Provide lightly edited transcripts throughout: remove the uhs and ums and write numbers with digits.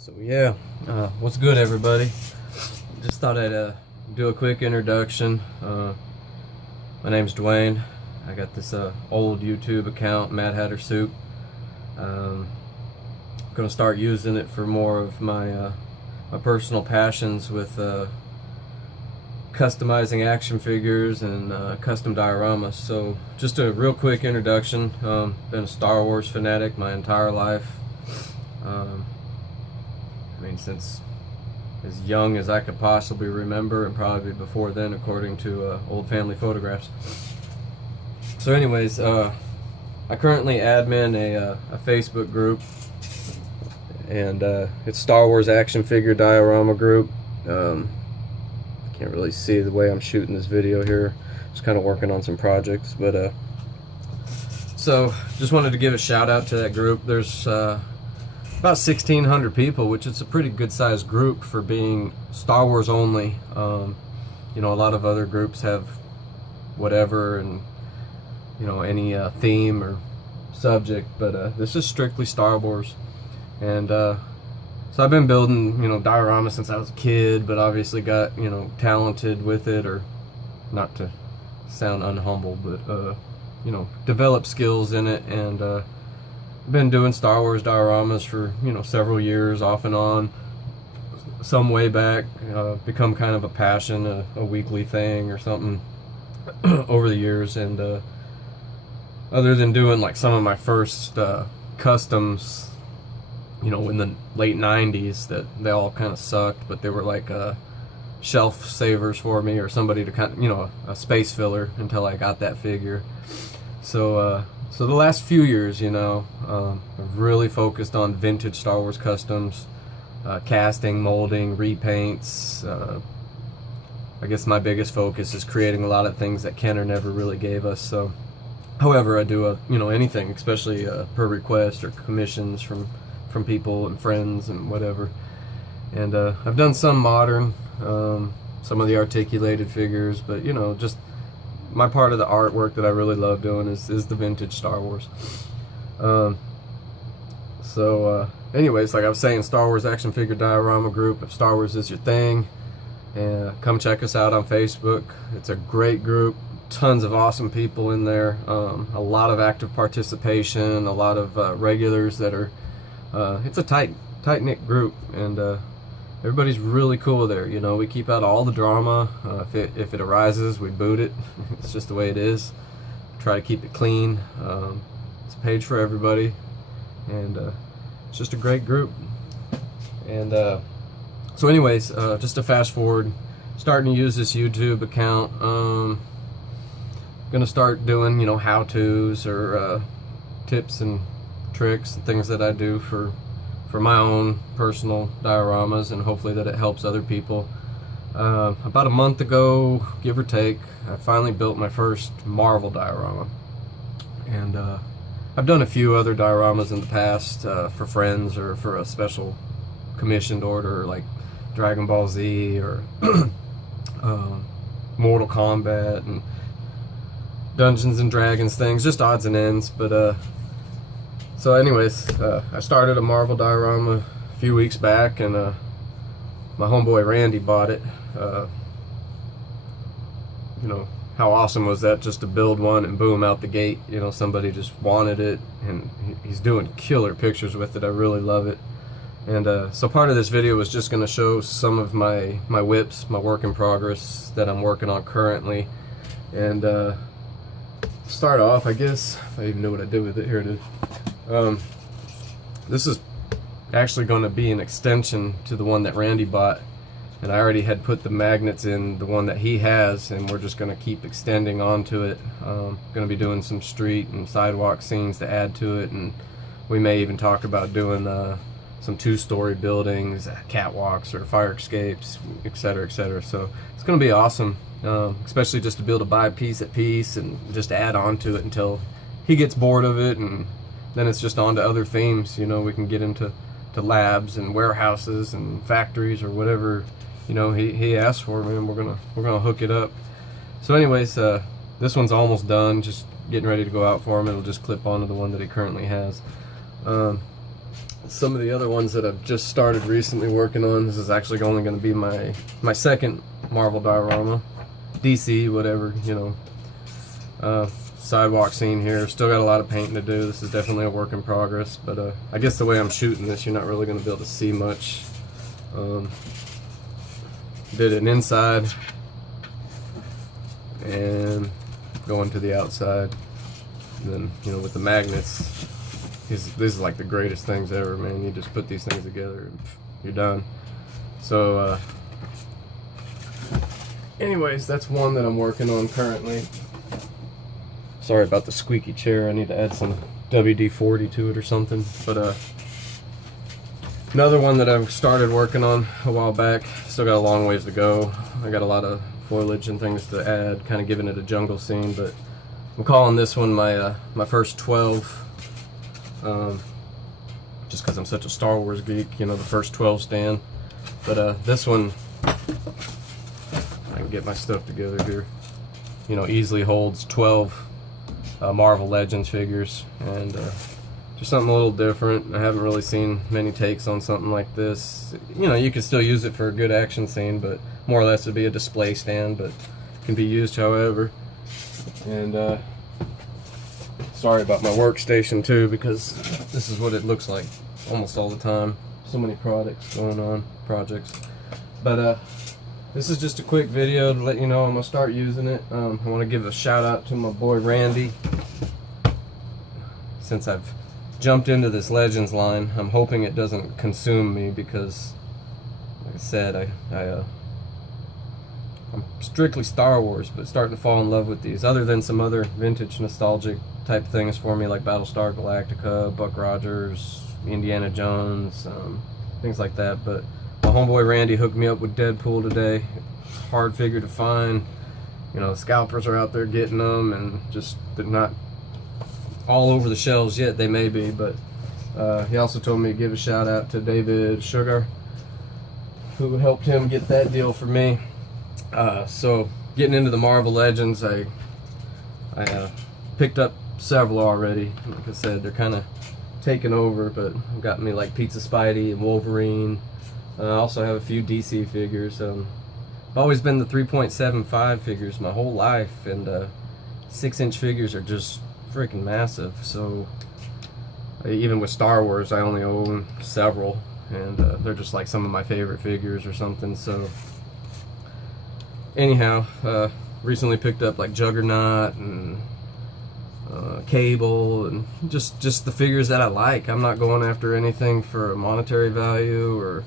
So yeah, what's good, everybody? Just thought I'd do a quick introduction. My name's Dwayne. I got this old YouTube account, Mad Hatter Soup. I'm gonna start using it for more of my my personal passions with customizing action figures and custom dioramas. So just a real quick introduction. Been a Star Wars fanatic my entire life. I mean, since as young as I could possibly remember, and probably before then, according to old family photographs. So anyways, I currently admin a Facebook group, and it's Star Wars Action Figure Diorama Group. Can't really see the way I'm shooting this video here. Just kind of working on some projects, but so just wanted to give a shout out to that group. There's about 1,600 people, which is a pretty good sized group for being Star Wars only. You know, a lot of other groups have whatever, and you know, any theme or subject, but this is strictly Star Wars. And so I've been building, you know, dioramas since I was a kid, but obviously got, you know, talented with it, or not to sound unhumble, but you know, developed skills in it, and been doing Star Wars dioramas for, you know, several years off and on. Some way back, become kind of a passion, a weekly thing or something over the years. And other than doing like some of my first customs, you know, in the late 90s, that they all kind of sucked, but they were like shelf savers for me, or somebody to kind of, you know, a space filler until I got that figure. So so the last few years, you know, I've really focused on vintage Star Wars customs, casting, molding, repaints. I guess my biggest focus is creating a lot of things that Kenner never really gave us. So, however, I do you know, anything, especially per request or commissions from people and friends and whatever. And I've done some modern, some of the articulated figures, but you know, just my part of the artwork that I really love doing is the vintage Star Wars. So anyways, like I was saying, Star Wars Action Figure Diorama Group. If Star Wars is your thing, and come check us out on Facebook. It's a great group, tons of awesome people in there, a lot of active participation, a lot of regulars that are, it's a tight-knit group, and everybody's really cool there. You know, we keep out all the drama. If it arises, we boot it. It's just the way it is. Try to keep it clean. It's a page for everybody, and it's just a great group. And so anyways, just to fast forward, starting to use this YouTube account. Gonna start doing, you know, how-tos or tips and tricks and things that I do for my own personal dioramas, and hopefully that it helps other people. About a month ago, give or take, I finally built my first Marvel diorama. And I've done a few other dioramas in the past for friends, or for a special commissioned order, like Dragon Ball Z or Mortal Kombat and Dungeons and Dragons things, just odds and ends. But so anyways, I started a Marvel diorama a few weeks back, and my homeboy Randy bought it. You know, how awesome was that, just to build one and boom, out the gate, you know, somebody just wanted it, and he's doing killer pictures with it. I really love it. And so part of this video was just going to show some of my whips, my work in progress that I'm working on currently. And start off, I guess, if I even know what I did with it, here it is. This is actually going to be an extension to the one that Randy bought, and I already had put the magnets in the one that he has, and we're just going to keep extending onto it. Going to be doing some street and sidewalk scenes to add to it, and we may even talk about doing some two-story buildings, catwalks, or fire escapes, etc., etc. So it's going to be awesome, especially just to be able to buy piece at piece and just add on to it until he gets bored of it, and then it's just on to other themes. You know, we can get into labs and warehouses and factories, or whatever, you know, he asked for, man. We're gonna hook it up. So anyways, this one's almost done, just getting ready to go out for him. It'll just clip onto the one that he currently has. some of the other ones that I've just started recently working on. This is actually only going to be my second Marvel diorama, DC, whatever, you know. Sidewalk scene here. Still got a lot of painting to do. This is definitely a work in progress, but I guess the way I'm shooting this, you're not really going to be able to see much. Did an inside and going to the outside. And then, you know, with the magnets, this is like the greatest things ever, man. You just put these things together and you're done. So anyways, that's one that I'm working on currently. Sorry about the squeaky chair. I need to add some WD-40 to it or something. But another one that I've started working on a while back. Still got a long ways to go. I got a lot of foliage and things to add, kind of giving it a jungle scene. But I'm calling this one my first 12. Just because I'm such a Star Wars geek, you know, the first 12 stand. But this one, I can get my stuff together here. You know, easily holds 12 Marvel Legends figures, and just something a little different. I haven't really seen many takes on something like this. You know, you could still use it for a good action scene, but more or less it'd be a display stand, but can be used however. And sorry about my workstation too, because this is what it looks like almost all the time. So many projects going on. But this is just a quick video to let you know I'm going to start using it. I want to give a shout out to my boy Randy. Since I've jumped into this Legends line, I'm hoping it doesn't consume me because, like I said, I'm strictly Star Wars, but starting to fall in love with these. Other than some other vintage nostalgic type things for me, like Battlestar Galactica, Buck Rogers, Indiana Jones, things like that. But my homeboy Randy hooked me up with Deadpool today. Hard figure to find. You know, scalpers are out there getting them, and just they're not all over the shelves yet. They may be, but he also told me to give a shout out to David Sugar, who helped him get that deal for me. So getting into the Marvel Legends, I picked up several already. Like I said, they're kind of taking over, but got me like Pizza Spidey and Wolverine. I also have a few DC figures. I've always been the 3.75 figures my whole life, and 6-inch figures are just freaking massive. So even with Star Wars, I only own several, and they're just like some of my favorite figures or something. So anyhow, recently picked up like Juggernaut and Cable, and just the figures that I like. I'm not going after anything for a monetary value or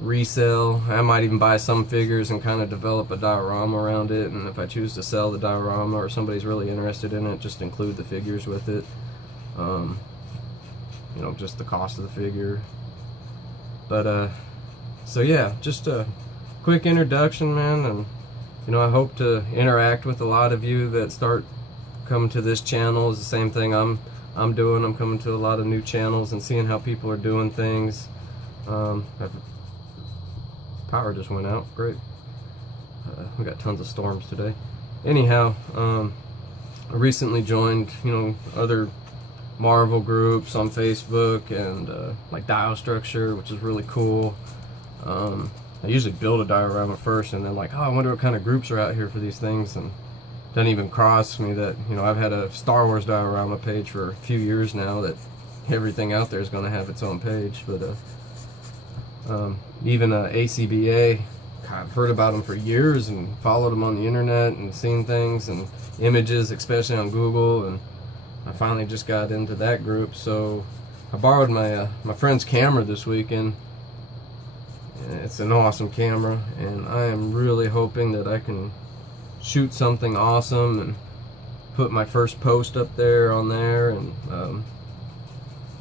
resell. I might even buy some figures and kind of develop a diorama around it, and if I choose to sell the diorama or somebody's really interested in it, just include the figures with it. You know, just the cost of the figure. But so yeah, just a quick introduction, man, and you know, I hope to interact with a lot of you that start coming to this channel. It's the same thing I'm doing. I'm coming to a lot of new channels and seeing how people are doing things. Power just went out. Great. We got tons of storms today. Anyhow, I recently joined, you know, other Marvel groups on Facebook, and like Dio Structure, which is really cool. I usually build a diorama first, and then like, oh, I wonder what kind of groups are out here for these things, and it doesn't even cross me that, you know, I've had a Star Wars diorama page for a few years now, that everything out there is going to have its own page. But even ACBA, I've heard about them for years and followed them on the internet and seen things and images, especially on Google, and I finally just got into that group. So I borrowed my friend's camera this weekend. It's an awesome camera, and I am really hoping that I can shoot something awesome and put my first post up there on there, and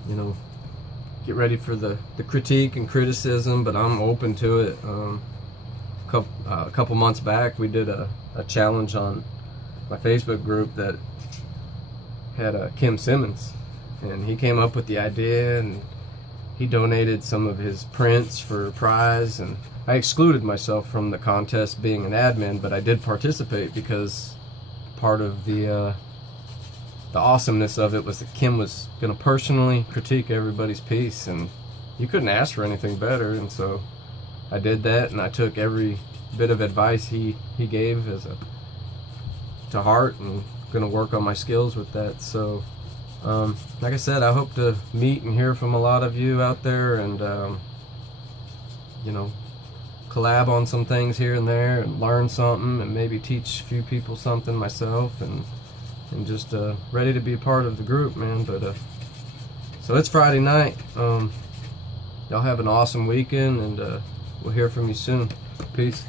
you know, get ready for the critique and criticism, but I'm open to it. A couple months back, we did a challenge on my Facebook group that had Kim Simmons, and he came up with the idea, and he donated some of his prints for a prize, and I excluded myself from the contest being an admin, but I did participate because part of the awesomeness of it was that Kim was going to personally critique everybody's piece, and you couldn't ask for anything better. And so I did that, and I took every bit of advice he gave to heart, and gonna work on my skills with that. So like I said, I hope to meet and hear from a lot of you out there, and you know, collab on some things here and there, and learn something, and maybe teach a few people something myself, and just ready to be a part of the group, man. But so it's Friday night. Y'all have an awesome weekend, and we'll hear from you soon. Peace.